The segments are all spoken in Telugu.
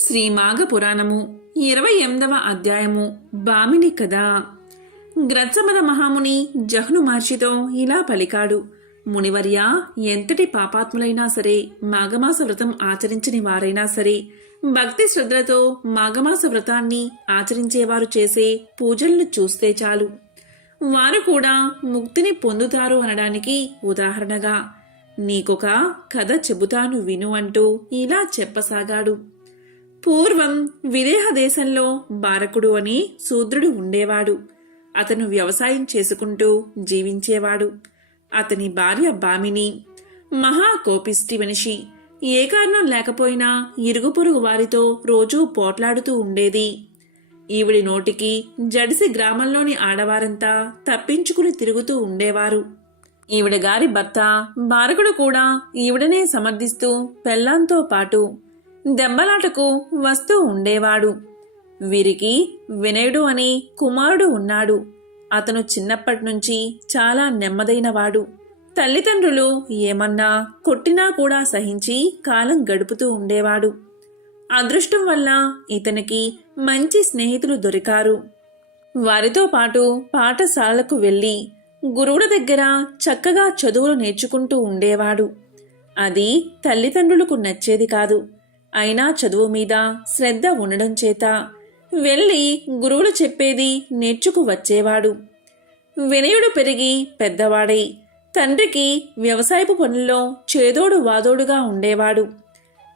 శ్రీ మాఘ పురాణము 28వ అధ్యాయము బామిని కథ. గ్రత్సమద మహాముని జహ్ను మహర్షితో ఇలా పలికాడు. మునివర్య, ఎంతటి పాపాత్ములైనా సరే, మాఘమాస వ్రతం ఆచరించని వారైనా సరే, భక్తి శ్రద్ధలతో మాఘమాస వ్రతాన్ని ఆచరించేవారు చేసే పూజలను చూస్తే చాలు, వారు కూడా ముక్తిని పొందుతారు అనడానికి ఉదాహరణగా నీకొక కథ చెబుతాను విను అంటూ ఇలా చెప్పసాగాడు. పూర్వం విదేహ దేశంలో బారకుడు అని శూద్రుడు ఉండేవాడు. అతను వ్యవసాయం చేసుకుంటూ జీవించేవాడు. అతని భార్య బామిని మహా కోపిష్టి మనిషి. ఏ కారణం లేకపోయినా ఇరుగు పొరుగు వారితో రోజూ పోట్లాడుతూ ఉండేది. ఈవిడి నోటికి జడిసి గ్రామంలోని ఆడవారంతా తప్పించుకుని తిరుగుతూ ఉండేవారు. ఈవిడ గారి భర్త బారకుడు కూడా ఈవిడనే సమర్థిస్తూ పెళ్ళాంతో పాటు దెబ్బలాటకు వస్తూ ఉండేవాడు. వీరికి వినయుడు అనే కుమారుడు ఉన్నాడు. అతను చిన్నప్పటి నుంచి చాలా నెమ్మదైనవాడు. తల్లిదండ్రులు ఏమన్నా కొట్టినా కూడా సహించి కాలం గడుపుతూ ఉండేవాడు. అదృష్టం వల్ల ఇతనికి మంచి స్నేహితులు దొరికారు. వారితో పాటు పాఠశాలకు వెళ్ళి గురువుల దగ్గర చక్కగా చదువులు నేర్చుకుంటూ ఉండేవాడు. అది తల్లిదండ్రులకు నచ్చేది కాదు. అయినా చదువు మీద శ్రద్ధ ఉండడం చేత వెళ్ళి గురువులు చెప్పేది నేర్చుకు వచ్చేవాడు. వినయుడు పెరిగి పెద్దవాడై తండ్రికి వ్యవసాయపు పనుల్లో చేదోడు వాదోడుగా ఉండేవాడు.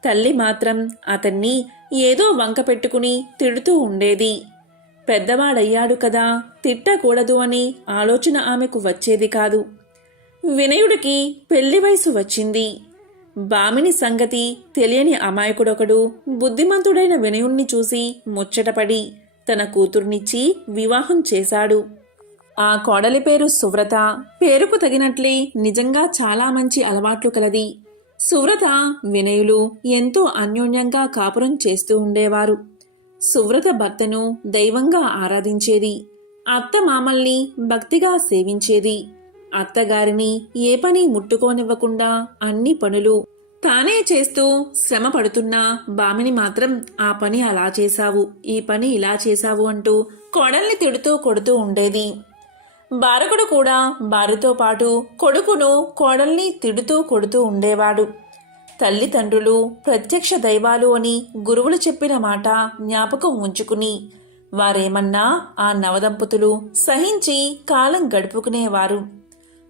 తల్లి మాత్రం అతన్ని ఏదో వంక పెట్టుకుని తిడుతూ ఉండేది. పెద్దవాడయ్యాడు కదా, తిట్టకూడదు అని ఆలోచన ఆమెకు వచ్చేది కాదు. వినయుడికి పెళ్లి వయసు వచ్చింది. బామిని సంగతి తెలియని అమాయకుడొకడు బుద్ధిమంతుడైన వినయుణ్ణి చూసి ముచ్చటపడి తన కూతుర్నిచ్చి వివాహం చేశాడు. ఆ కోడలి పేరు సువ్రత. పేరుకు తగినట్లే నిజంగా చాలా మంచి అలవాట్లు కలది. సువ్రత వినయులు ఎంతో అన్యోన్యంగా కాపురం చేస్తూ ఉండేవారు. సువ్రత భర్తను దైవంగా ఆరాధించేది. అత్త మామల్ని భక్తిగా సేవించేది. అత్తగారిని ఏ పని ముట్టుకోనివ్వకుండా అన్ని పనులు తానే చేస్తూ శ్రమ పడుతున్నా బామిని మాత్రం ఆ పని అలా చేశావు, ఈ పని ఇలా చేశావు అంటూ కోడల్ని తిడుతూ కొడుతూ ఉండేది. బారకుడు కూడా భార్యతో పాటు కొడుకును కోడల్ని తిడుతూ కొడుతూ ఉండేవాడు. తల్లిదండ్రులు ప్రత్యక్ష దైవాలు అని గురువులు చెప్పిన మాట జ్ఞాపకం ఉంచుకుని వారేమన్నా ఆ నవదంపతులు సహించి కాలం గడుపుకునేవారు.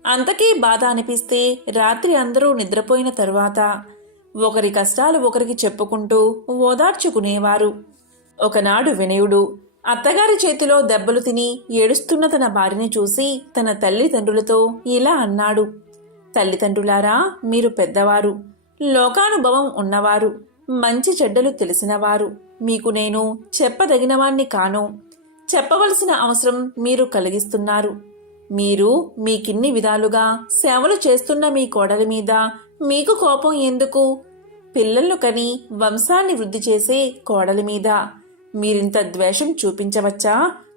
అంతకీ బాధ అనిపిస్తే రాత్రి అందరూ నిద్రపోయిన తరువాత ఒకరి కష్టాలు ఒకరికి చెప్పుకుంటూ ఓదార్చుకునేవారు. ఒకనాడు వినయుడు అత్తగారి చేతిలో దెబ్బలు తిని ఏడుస్తున్న తన భార్యని చూసి తన తల్లిదండ్రులతో ఇలా అన్నాడు. తల్లిదండ్రులారా, మీరు పెద్దవారు, లోకానుభవం ఉన్నవారు, మంచి చెడ్డలు తెలిసినవారు. మీకు నేను చెప్పదగినవాణ్ణి కాను. చెప్పవలసిన అవసరం మీరు కలిగిస్తున్నారు. మీరు మీకిన్ని విధాలుగా సేవలు చేస్తున్న మీ కోడలి మీద మీకు కోపం ఎందుకు? పిల్లలు కని వంశాన్ని వృద్ధి చేసే కోడలి మీద మీరింత ద్వేషం చూపించవచ్చా?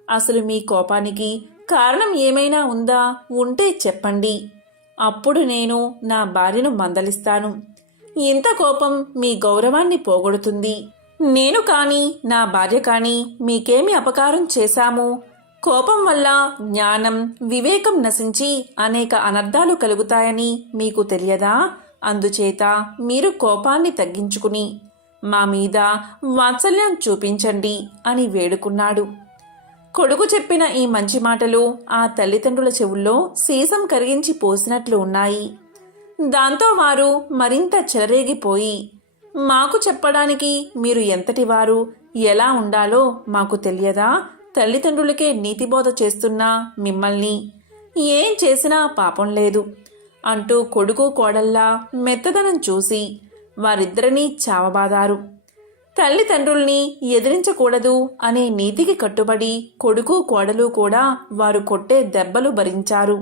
అసలు మీ కోపానికి కారణం ఏమైనా ఉందా? ఉంటే చెప్పండి. అప్పుడు నేను నా భార్యను మందలిస్తాను. ఇంత కోపం మీ గౌరవాన్ని పోగొడుతుంది. నేను కాని నా భార్య కాని మీకేమి అపకారం చేశాము? కోపం వల్ల జ్ఞానం, వివేకం నశించి అనేక అనర్థాలు కలుగుతాయని మీకు తెలియదా? అందుచేత మీరు కోపాన్ని తగ్గించుకుని మా మీద వాత్సల్యం చూపించండి అని వేడుకున్నాడు. కొడుకు చెప్పిన ఈ మంచి మాటలు ఆ తల్లిదండ్రుల చెవుల్లో సీసం కరిగించి పోసినట్లు ఉన్నాయి. దాంతో వారు మరింత చెలరేగిపోయి, మాకు చెప్పడానికి మీరు ఎంతటివారు, ఎలా ఉండాలో మాకు తెలియదా? తల్లిదండ్రులకే నీతిబోధ చేస్తున్నా మిమ్మల్ని ఏం చేసినా పాపం లేదు అంటూ కొడుకు కోడల్లా మెత్తదనం చూసి వారిద్దరినీ చావబాదారు. తల్లిదండ్రుల్ని ఎదిరించకూడదు అనే నీతికి కట్టుబడి కొడుకు కోడలు కూడా వారు కొట్టే దెబ్బలు భరించారు.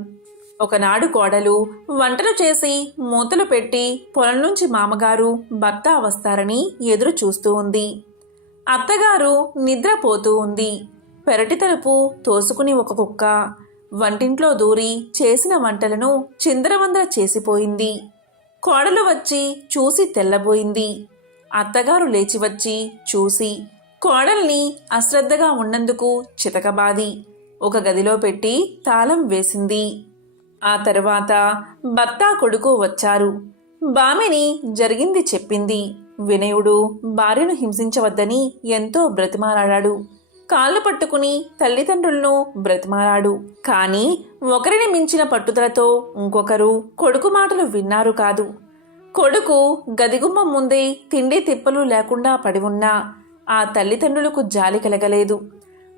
ఒకనాడు కోడలు వంటలు చేసి మూతలు పెట్టి పొలం నుంచి మామగారు, భర్త వస్తారని ఎదురు చూస్తూ ఉంది. అత్తగారు నిద్రపోతూ ఉంది. పెరటి తలుపు తోసుకుని ఒక కుక్క వంటింట్లో దూరి చేసిన వంటలను చిందరవందర చేసిపోయింది. కోడలు వచ్చి చూసి తెల్లబోయింది. అత్తగారు లేచి వచ్చి చూసి కోడల్ని అశ్రద్ధగా ఉన్నందుకు చితకబాది ఒక గదిలో పెట్టి తాళం వేసింది. ఆ తరువాత భర్త కొడుకు వచ్చారు. భామిని జరిగింది చెప్పింది. వినయుడు భార్యను హింసించవద్దని ఎంతో బ్రతిమాలాడాడు. కాళ్ళు పట్టుకుని తల్లిదండ్రులను బ్రతిమాలాడు. కానీ ఒకరిని మించిన పట్టుదలతో ఇంకొకరు కొడుకు మాటలు విన్నారు కాదు. కొడుకు గదిగుమ్మం ముందే తిండి తిప్పలు లేకుండా పడి ఉన్నా ఆ తల్లిదండ్రులకు జాలి కలగలేదు.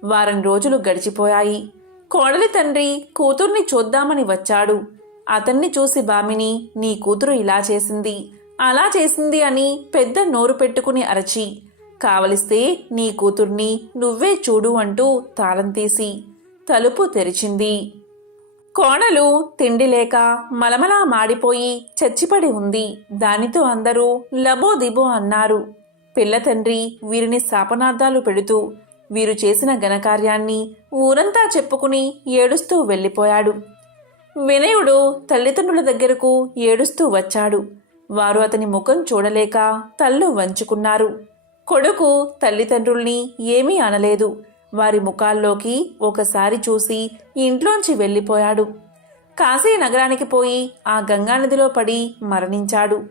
వారం రోజులు గడిచిపోయాయి. కోడలి తండ్రి కూతుర్ని చూద్దామని వచ్చాడు. అతన్ని చూసి భామిని, నీ కూతురు ఇలా చేసింది, అలా చేసింది అని పెద్ద నోరు పెట్టుకుని అరచి, కావలిస్తే నీ కూతుర్ని నువ్వే చూడు అంటూ తాళం తీసి తలుపు తెరిచింది. కోడలు తిండి లేక మలమలా మాడిపోయి చచ్చిపడి ఉంది. దానితో అందరూ లబోదిబో అన్నారు. పిల్ల తండ్రి వీరిని శాపనార్థాలు పెడుతూ వీరు చేసిన ఘనకార్యాన్ని ఊరంతా చెప్పుకుని ఏడుస్తూ వెళ్ళిపోయాడు. వినయుడు తల్లిదండ్రుల దగ్గరకు ఏడుస్తూ వచ్చాడు. వారు అతని ముఖం చూడలేక తల్లు వంచుకున్నారు. కొడుకు తల్లిదండ్రుల్ని ఏమీ అనలేదు. వారి ముఖాల్లోకి ఒకసారి చూసి ఇంట్లోంచి వెళ్ళిపోయాడు. కాశీ నగరానికి పోయి ఆ గంగానదిలో పడి మరణించాడు.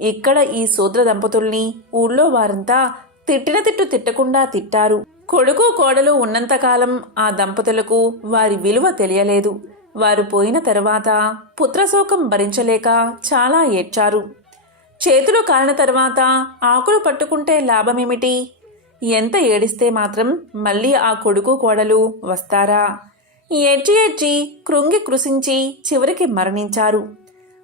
ఇక్కడ ఈ శూద్ర దంపతుల్ని ఊళ్ళో వారంతా తిట్టిన తిట్టు తిట్టకుండా తిట్టారు. కొడుకు కోడలు ఉన్నంతకాలం ఆ దంపతులకు వారి విలువ తెలియలేదు. వారు పోయిన తరువాత పుత్రశోకం భరించలేక చాలా ఏడ్చారు. చేతులు కాలిన తర్వాత ఆకులు పట్టుకుంటే లాభమేమిటి? ఎంత ఏడిస్తే మాత్రం మళ్ళీ ఆ కొడుకు కోడలు వస్తారా? ఏడ్చి ఏడ్చి కృంగి కృశించి చివరికి మరణించారు.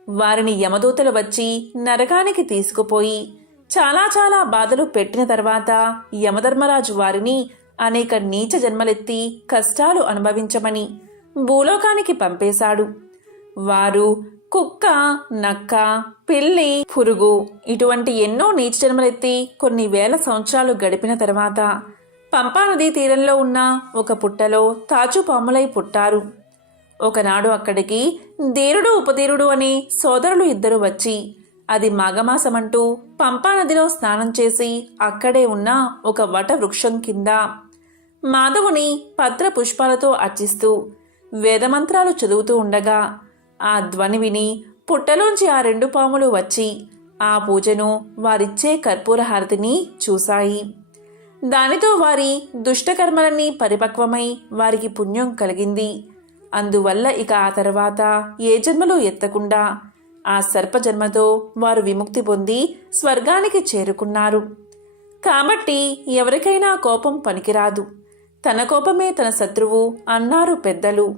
వారిని యమదూతలు వచ్చి నరకానికి తీసుకుపోయి చాలా చాలా బాధలు పెట్టిన తర్వాత యమధర్మరాజు వారిని అనేక నీచ జన్మలెత్తి కష్టాలు అనుభవించమని భూలోకానికి పంపేశాడు. వారు కుక్క, నక్క, పిల్లి, పురుగు ఇటువంటి ఎన్నో నీచ జన్మలెత్తి కొన్ని వేల సంవత్సరాలు గడిపిన తర్వాత పంపానదీ తీరంలో ఉన్న ఒక పుట్టలో తాచుపాములై పుట్టారు. ఒకనాడు అక్కడికి ధీరుడు ఉపధీరుడు అనే సోదరులు ఇద్దరు వచ్చి అది మాఘమాసమంటూ పంపానదిలో స్నానం చేసి అక్కడే ఉన్న ఒక వట వృక్షం కింద మాధవుని పత్ర పుష్పాలతో అర్చిస్తూ వేదమంత్రాలు చదువుతూ ఉండగా ఆ ధ్వని విని పుట్టలోంచి ఆ రెండు పాములు వచ్చి ఆ పూజను వారిచ్చే కర్పూర హారతిని చూశాయి. దానితో వారి దుష్టకర్మలన్నీ పరిపక్వమై వారికి పుణ్యం కలిగింది. అందువల్ల ఇక ఆ తర్వాత ఏ జన్మలు ఎత్తకుండా ఆ సర్పజన్మతో వారు విముక్తి పొంది స్వర్గానికి చేరుకున్నారు. కాబట్టి ఎవరికైనా కోపం పనికిరాదు. తన కోపమే తన శత్రువు అన్నారు పెద్దలు.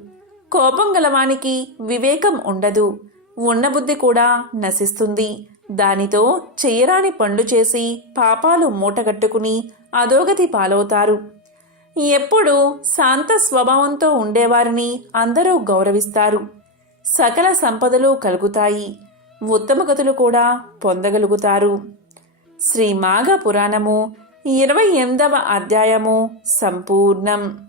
కోపం గలవానికి వివేకం ఉండదు. ఉన్న బుద్ధి కూడా నశిస్తుంది. దానితో చెయ్యరాని పనులు చేసి పాపాలు మూటగట్టుకుని అధోగతి పాలవుతారు. ఎప్పుడూ శాంత స్వభావంతో ఉండేవారిని అందరూ గౌరవిస్తారు. సకల సంపదలు కలుగుతాయి. ఉత్తమ గతులు కూడా పొందగలుగుతారు. శ్రీ మాఘ పురాణము 28వ అధ్యాయము సంపూర్ణం.